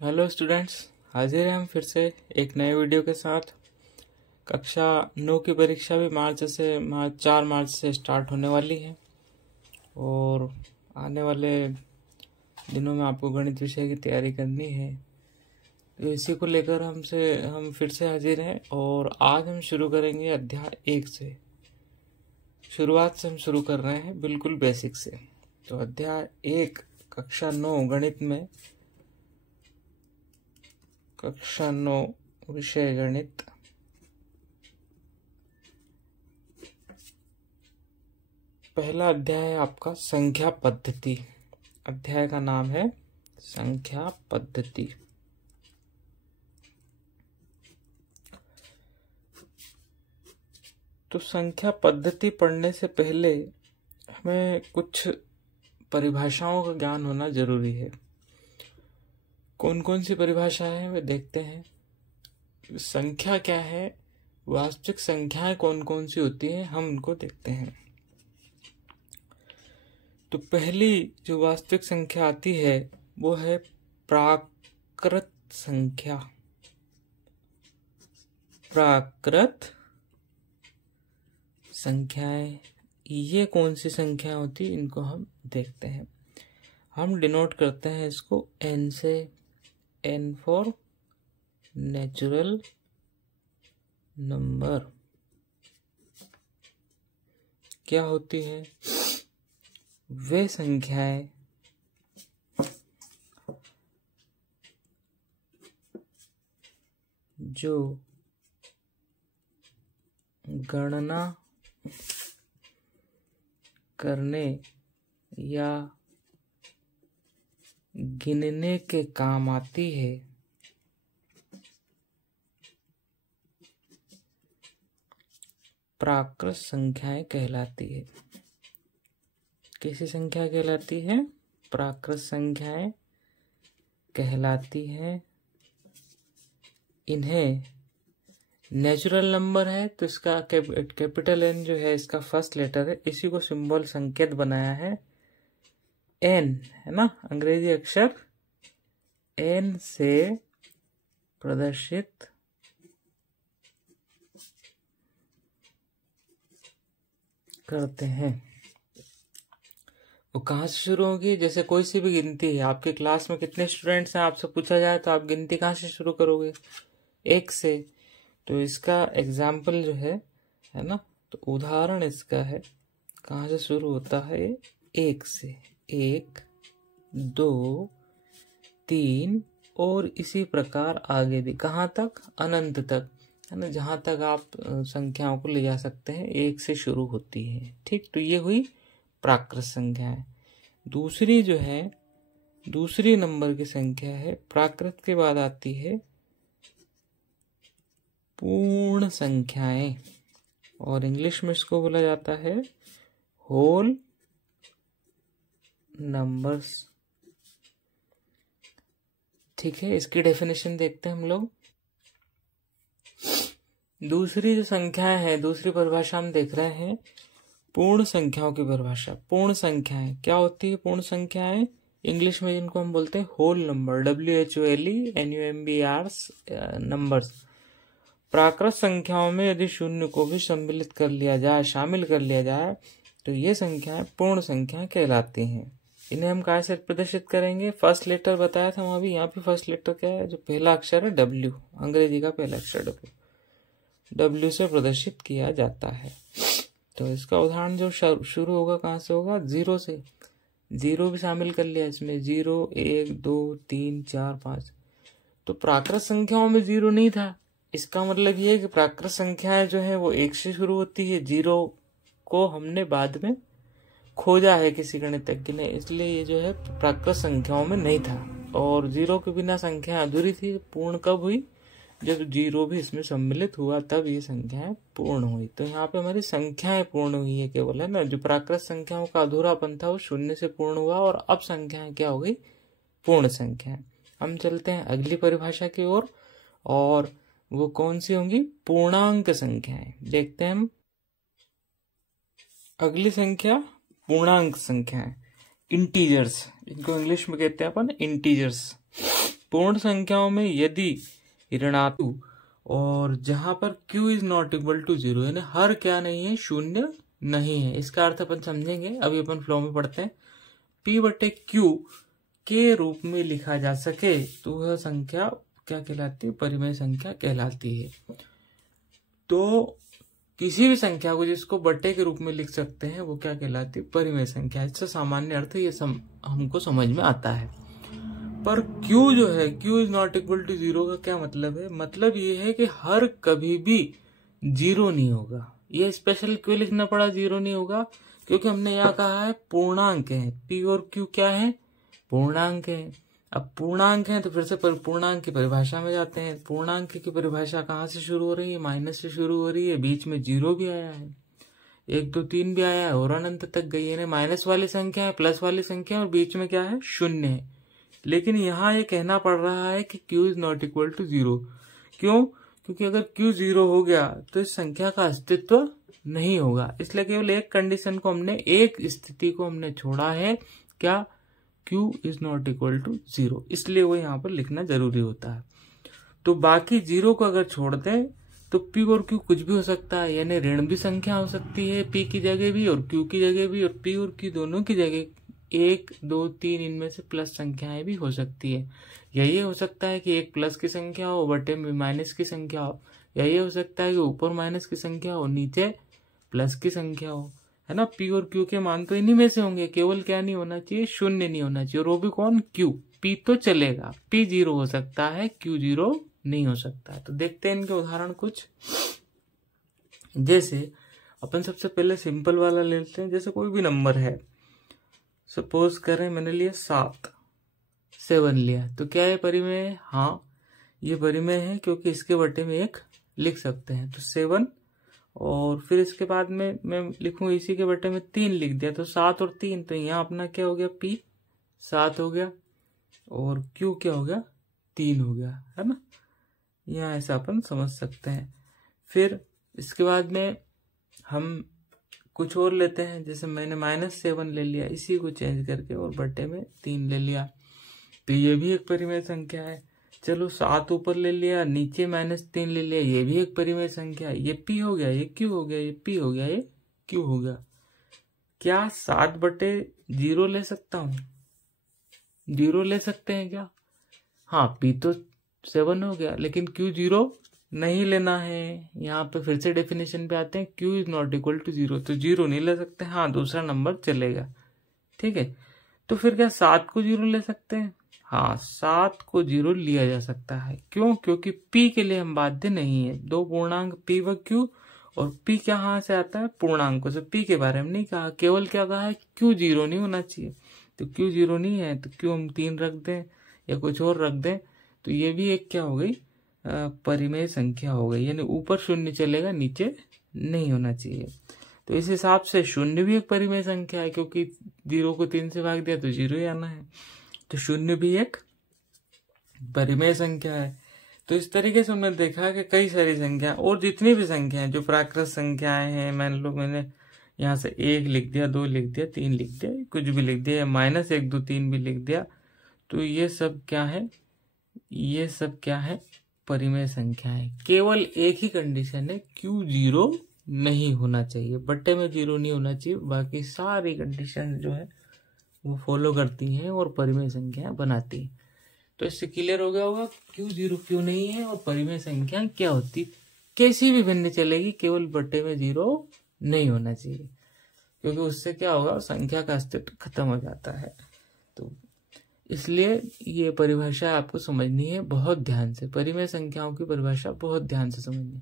Hello students, हाजिर हैं हम फिर से एक नए वीडियो के साथ। कक्षा 9 की परीक्षा भी 4 मार्च से स्टार्ट होने वाली है और आने वाले दिनों में आपको गणित विषय की तैयारी करनी है। तो इसी को लेकर हम फिर से हाजिर हैं और आज हम शुरू करेंगे अध्याय 1 से। शुरुआत से हम शुरू कर रहे हैं, बिल्कुल बेसिक से। तो अध्याय 1 कक्षा 9 गणित में, कक्षा 9 विषय गणित, पहला अध्याय है आपका संख्या पद्धति। अध्याय का नाम है संख्या पद्धति। तो संख्या पद्धति पढ़ने से पहले हमें कुछ परिभाषाओं का ज्ञान होना जरूरी है। कौन कौन सी परिभाषाएं हैं वे देखते हैं। संख्या क्या है, वास्तविक संख्याएं कौन कौन सी होती हैं, हम उनको देखते हैं। तो पहली जो वास्तविक संख्या आती है वो है प्राकृत संख्या। प्राकृत संख्याएं, ये कौन सी संख्या होती, इनको हम देखते हैं। हम डिनोट करते हैं इसको n से। n for natural number. क्या होती है? वे संख्याएं जो गणना करने या गिनने के काम आती है, प्राकृत संख्याएं कहलाती है। कैसी संख्या कहलाती है? प्राकृत संख्याएं कहलाती है। इन्हें नेचुरल नंबर है तो इसका कैपिटल N जो है इसका फर्स्ट लेटर है, इसी को सिंबल संकेत बनाया है N, है ना, अंग्रेजी अक्षर N से प्रदर्शित करते हैं। वो कहाँ से शुरू होगी? जैसे कोई सी भी गिनती है, आपके क्लास में कितने स्टूडेंट्स हैं आपसे पूछा जाए तो आप गिनती कहाँ से शुरू करोगे? 1 से। तो इसका एग्जाम्पल जो है ना, तो उदाहरण इसका है, कहाँ से शुरू होता है? 1 से। 1, 2, 3 और इसी प्रकार आगे भी, कहाँ तक? अनंत तक, है ना, जहाँ तक आप संख्याओं को ले जा सकते हैं 1 से शुरू होती है। ठीक, तो ये हुई प्राकृत संख्या है। दूसरी जो है, दूसरी नंबर की संख्या है, प्राकृत के बाद आती है पूर्ण संख्याएं, और इंग्लिश में इसको बोला जाता है होल नंबर्स। ठीक है, इसकी डेफिनेशन देखते हैं हम लोग। दूसरी जो संख्याएं है, दूसरी परिभाषा हम देख रहे हैं पूर्ण संख्याओं की परिभाषा। पूर्ण संख्याएं क्या होती है? पूर्ण संख्याएं इंग्लिश में जिनको हम बोलते हैं होल नंबर, WHOLE नंबर्स। प्राकृत संख्याओं में यदि शून्य को भी सम्मिलित कर लिया जाए, शामिल कर लिया जाए, तो ये संख्याएं पूर्ण संख्याएं कहलाती हैं। इन्हें हम कैसे प्रदर्शित करेंगे? फर्स्ट लेटर बताया था वहां भी, यहाँ पे फर्स्ट लेटर क्या है? जो पहला अक्षर है W, अंग्रेजी का पहला अक्षर W से प्रदर्शित किया जाता है। तो इसका उदाहरण जो शुरू होगा कहाँ से होगा? 0 से। 0 भी शामिल कर लिया इसमें, 0, 1, 2, 3, 4, 5। तो प्राकृत संख्याओं में 0 नहीं था। इसका मतलब ये है कि प्राकृत संख्याएं जो है वो 1 से शुरू होती है। 0 को हमने बाद में खोजा है किसी गणितज्ञ ने, इसलिए ये जो है प्राकृत संख्याओं में नहीं था। और 0 के बिना संख्या अधूरी थी। पूर्ण कब हुई? जब 0 भी इसमें सम्मिलित हुआ, तब ये संख्याएं पूर्ण हुई। तो यहाँ पे हमारी संख्याएं पूर्ण हुई है केवल, है ना। जो प्राकृत संख्याओं का अधूरापन था वो 0 से पूर्ण हुआ, और अब संख्याएं क्या हो गई? पूर्ण संख्याएं। हम चलते हैं अगली परिभाषा की ओर, और वो कौन सी होंगी? पूर्णांक संख्याएं। देखते हैं हम अगली संख्या, पूर्णांक संख्याएं, इंटीजर्स, इनको इंग्लिश में कहते हैं अपन इंटीजर्स। पूर्ण संख्याओं में यदि ऋणात्मक और जहां पर q is not equal to 0 यानी हर क्या नहीं है, शून्य नहीं है। इसका अर्थ अपन समझेंगे, अभी अपन फ्लो में पढ़ते हैं। p बटे q के रूप में लिखा जा सके तो वह संख्या क्या कहलाती है, परिमेय संख्या कहलाती है। तो किसी भी संख्या को जिसको बट्टे के रूप में लिख सकते हैं वो क्या कहलाती है, परिमेय संख्या। इससे सामान्य अर्थ ये हमको समझ में आता है। पर q जो है, q is not equal to 0 का क्या मतलब है, मतलब ये है कि हर कभी भी 0 नहीं होगा। ये स्पेशल क्यों लिखना पड़ा 0 नहीं होगा, क्योंकि हमने यहाँ कहा है पूर्णांक है, p और q क्या है, पूर्णांक है। अब पूर्णांक है तो फिर से पूर्णांक की परिभाषा में जाते हैं। पूर्णांक की परिभाषा कहाँ से शुरू हो रही है, माइनस से शुरू हो रही है, बीच में 0 भी आया है, 1 2 3 भी आया है और अनंत तक गई है। माइनस वाली संख्या है, प्लस वाली संख्या है और बीच में क्या है, शून्य है। लेकिन यहाँ ये कहना पड़ रहा है कि q is not equal to 0। क्यों, क्योंकि अगर q 0 हो गया तो इस संख्या का अस्तित्व नहीं होगा। इसलिए केवल एक कंडीशन को हमने, एक स्थिति को हमने छोड़ा है, क्या, q is not equal to 0, इसलिए वो यहाँ पर लिखना जरूरी होता है। तो बाकी 0 को अगर छोड़ दें तो p और q कुछ भी हो सकता है, यानी ऋण भी संख्या हो सकती है p की जगह भी और q की जगह भी, और p और q दोनों की जगह 1 2 3 इनमें से प्लस संख्याएं भी हो सकती है। या ये हो सकता है कि एक प्लस की संख्या हो, बटे में माइनस की संख्या हो, या ये हो सकता है कि ऊपर माइनस की संख्या हो, नीचे प्लस की संख्या हो, है ना। p और q के मान तो इन्हीं में से होंगे, केवल क्या नहीं होना चाहिए, शून्य नहीं होना चाहिए। और वो भी कौन, q। p तो चलेगा, p 0 हो सकता है, q 0 नहीं हो सकता है। तो देखते हैं इनके उदाहरण कुछ। जैसे अपन सबसे पहले सिंपल वाला ले लेते हैं। जैसे कोई भी नंबर है, सपोज करें मैंने लिया 7 लिया, तो क्या ये परिमेय है, हाँ ये परिमेय है, क्योंकि इसके बटे में 1 लिख सकते हैं, तो 7। और फिर इसके बाद में मैं लिखूं इसी के बटे में 3 लिख दिया, तो 7 और 3, तो यहाँ अपना क्या हो गया, p 7 हो गया और q क्या हो गया, 3 हो गया, है ना। यहाँ ऐसा अपन समझ सकते हैं। फिर इसके बाद में हम कुछ और लेते हैं। जैसे मैंने -7 ले लिया, इसी को चेंज करके और बटे में 3 ले लिया, तो ये भी एक परिमेय संख्या है। चलो 7 ऊपर ले लिया, नीचे -3 ले लिया, ये भी एक परिमेय संख्या है। ये p हो गया, ये q हो गया, ये p हो गया, ये q हो गया। क्या 7 बटे 0 ले सकता हूँ, 0 ले सकते हैं क्या, हाँ p तो 7 हो गया, लेकिन q 0 नहीं लेना है। यहाँ पे फिर से डेफिनेशन पे आते हैं, q is not equal to 0, तो 0 नहीं ले सकते, हाँ दूसरा नंबर चलेगा, ठीक है। तो फिर क्या 7 को 0 ले सकते हैं, हाँ 7 को 0 लिया जा सकता है। क्यों, क्योंकि p के लिए हम बाध्य नहीं है। दो पूर्णांक p व q, और p क्या कहाँ से आता है, पूर्णांकों से। p के बारे में नहीं कहा, केवल क्या कहा है, q 0 नहीं होना चाहिए। तो q 0 नहीं है तो q हम 3 रख दें या कुछ और रख दें, तो ये भी एक क्या हो गई, परिमेय संख्या हो गई। यानी ऊपर शून्य चलेगा, नीचे नहीं होना चाहिए। तो इस हिसाब से शून्य भी एक परिमेय संख्या है, क्योंकि 0 को 3 से भाग दिया तो 0 ही आना है। तो शून्य भी एक परिमेय संख्या है। तो इस तरीके से हमने देखा कि कई सारी संख्या और जितनी भी संख्याएं जो प्राकृत संख्याएं हैं, मैंने यहाँ से 1 लिख दिया, 2 लिख दिया, 3 लिख दिया, कुछ भी लिख दिया, -1 2 3 भी लिख दिया, तो ये सब क्या है, ये सब क्या है, परिमेय संख्या है। केवल एक ही कंडीशन है, q 0 नहीं होना चाहिए, बट्टे में 0 नहीं होना चाहिए। बाकी सारी कंडीशन जो है वो फॉलो करती हैं और परिमेय संख्या बनाती है। तो इससे क्लियर हो गया होगा q 0 क्यों नहीं है और परिमेय संख्या क्या होती। कैसी भी भिन्न चलेगी, केवल बट्टे में 0 नहीं होना चाहिए, क्योंकि उससे क्या होगा, संख्या का अस्तित्व खत्म हो जाता है। तो इसलिए ये परिभाषा आपको समझनी है बहुत ध्यान से, परिमेय संख्याओं की परिभाषा बहुत ध्यान से समझनी।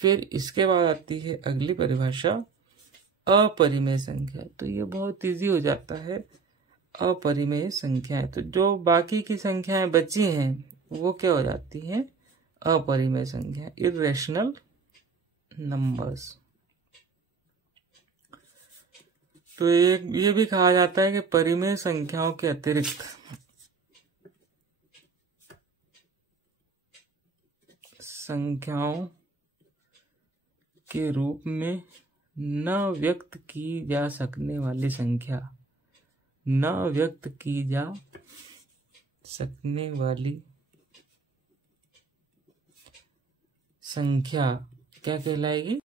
फिर इसके बाद आती है अगली परिभाषा, अपरिमेय संख्या। तो ये बहुत इजी हो जाता है, अपरिमेय संख्याएं। तो जो बाकी की संख्याएं बची हैं वो क्या हो जाती हैं, अपरिमेय संख्या, इर्रेशनल नंबर्स। तो ये भी कहा जाता है कि परिमेय संख्याओं के अतिरिक्त संख्याओं के रूप में न व्यक्त की जा सकने वाली संख्या, न व्यक्त की जा सकने वाली संख्या क्या कहलाएगी?